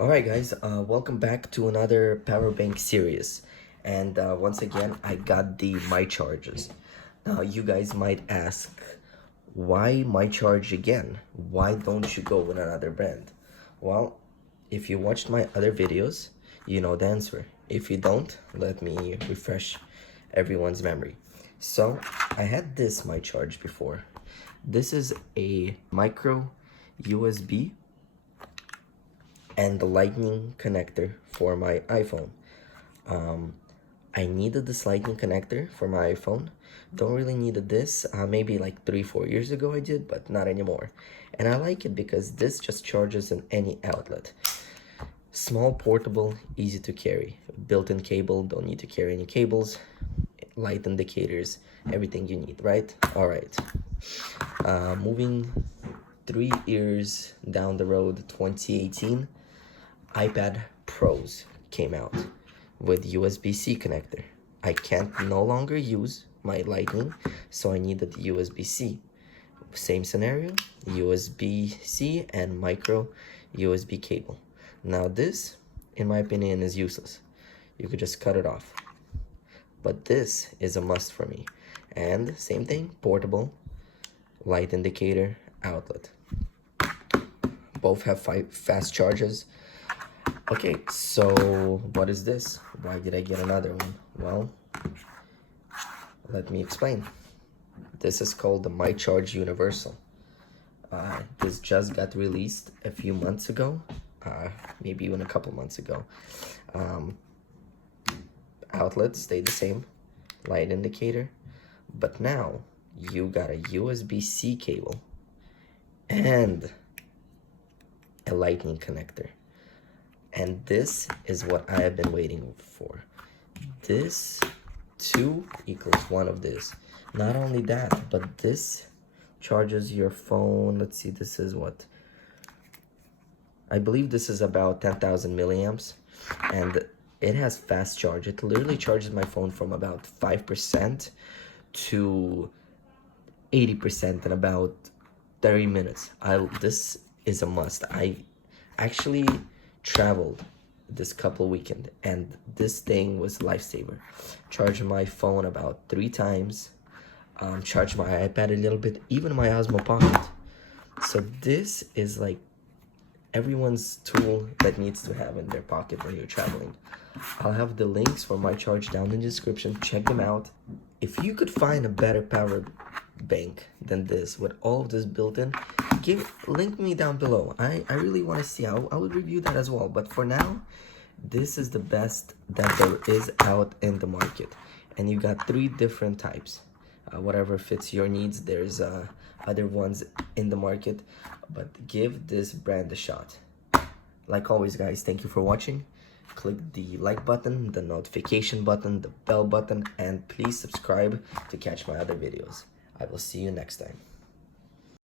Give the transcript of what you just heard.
Alright guys, welcome back to another power bank series. And once again, I got the MyCharges. Now you guys might ask, why MyCharge again? Why don't you go with another brand? Well, if you watched my other videos, you know the answer. If you don't, let me refresh everyone's memory. So, I had this MyCharge before. This is a micro USB and the lightning connector for my iPhone. I needed this lightning connector for my iPhone. Don't really needed this. Maybe like 3-4 years ago I did, but not anymore. And I like it because this just charges in any outlet. Small, portable, easy to carry. Built-in cable, don't need to carry any cables. Light indicators, everything you need, right? All right. Moving 3 years down the road, 2018, iPad Pros came out with USB-C connector. I can't no longer use my Lightning, so I needed USB-C. Same scenario, USB-C and micro USB cable. Now this, in my opinion, is useless. You could just cut it off. But this is a must for me. And same thing, portable, light indicator, outlet. Both have fast charges. Okay, so what is this? Why did I get another one? Well, let me explain. This is called the MyCharge Universal. This just got released a few months ago, maybe even a couple months ago. Outlets stay the same, light indicator, but now you got a USB-C cable and a lightning connector. And this is what I have been waiting for. This 2 equals 1 of this. Not only that, but this charges your phone. Let's see, this is what? I believe this is about 10,000 milliamps. And it has fast charge. It literally charges my phone from about 5% to 80% in about 30 minutes. This is a must. I actually traveled this couple weekend and this thing was lifesaver. Charged my phone about 3 times, charged my iPad a little bit, even my Osmo Pocket. So this is like everyone's tool that needs to have in their pocket when you're traveling. I'll have the links for MyCharge down in the description. Check them out. If you could find a better power bank than this with all of this built in, link me down below. I really want to see. I would review that as well, but for now this is the best that there is out in the market. And you got 3 different types, whatever fits your needs. There's other ones in the market, but give this brand a shot. Like always guys, thank you for watching. Click the like button, the notification button, the bell button, and please subscribe to catch my other videos. I will see you next time.